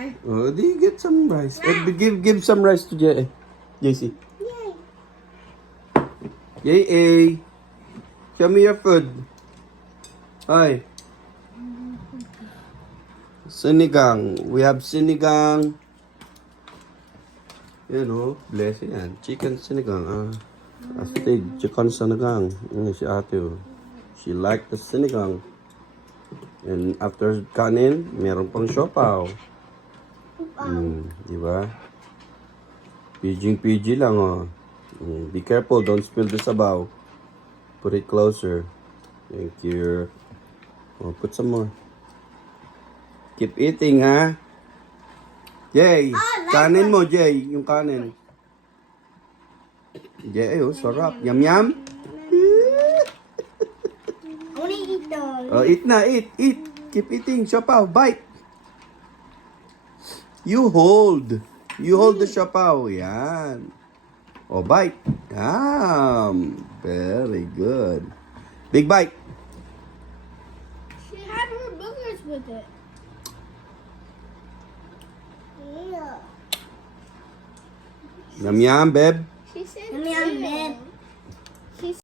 more. Oh, do you get some rice? Give some rice to JC. Yay! Show me your food. Hi. Sinigang. We have sinigang. You know, blessing yan. Chicken sinigang. Astig, chicken sinigang. Yan si ate. She liked the sinigang. And after kanin, meron pang siopaw. Diba? PG lang, oh. Be careful, don't spill the sabaw. Put it closer. Thank you. Oh, put some more. Keep eating, ha? Jay, kanin mo, Jay. Yung kanin. Jay, oh, sarap. Yum, yum. I wanna eat those. Oh, eat na, eat. Keep eating. Siopaw, bite. You hold the siopaw. Yan. Oh, bite. Very good. Big bite. She had her boogers with it. Yeah. Yum, yum, babe. She said